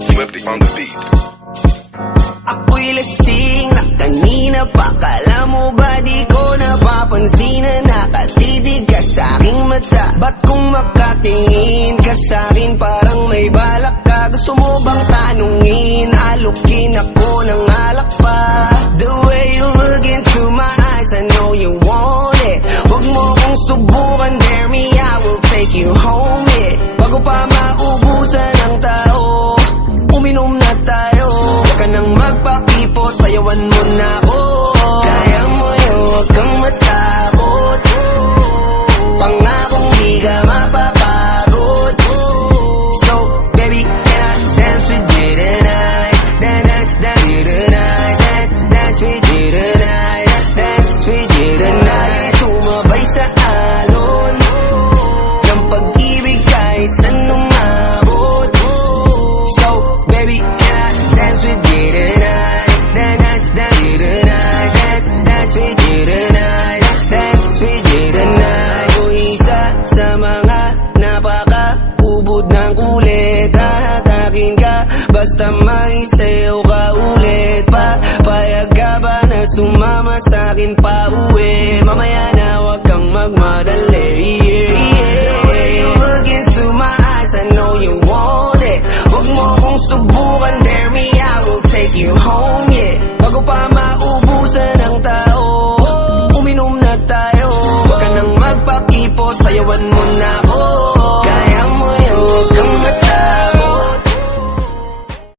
Swifty on the beat. Ako'y lasing na kanina pa. Kala mo ba di ko napapansin na nakatitig ka sa aking mata? Ba't kung makatingin ka sa akin parang may balak ka? Gusto mo bang tanungin? Alukin ako ng alak pa. The way you look into my eyes, I know you want it. Huwag mo kong subukan, dare me, I will take you home, yeah. Bago pa maubusan ng tao, uminom na tayo. Huwag ka nang magpakipo, sayawan mo na ako. Kaya mo yun, huwag kang matakot. Pangakong di ka mapapagod. So, baby, can I dance with you tonight? Dance with you tonight. Dance with you tonight. Dance with you tonight. Sumabay sa alon ng pag-ibig kahit saan umabot. So, baby, can I dance with you tonight? Dance with you tonight. Dance with you tonight. Dance with you tonight. O isa sa mga napaka-ubod ng kulit. Hahatakin ka basta may sayo ka ulit. Payag ka ba na sumama sa'kin pa uwi? Mamaya na wag kang magmadali, yeah.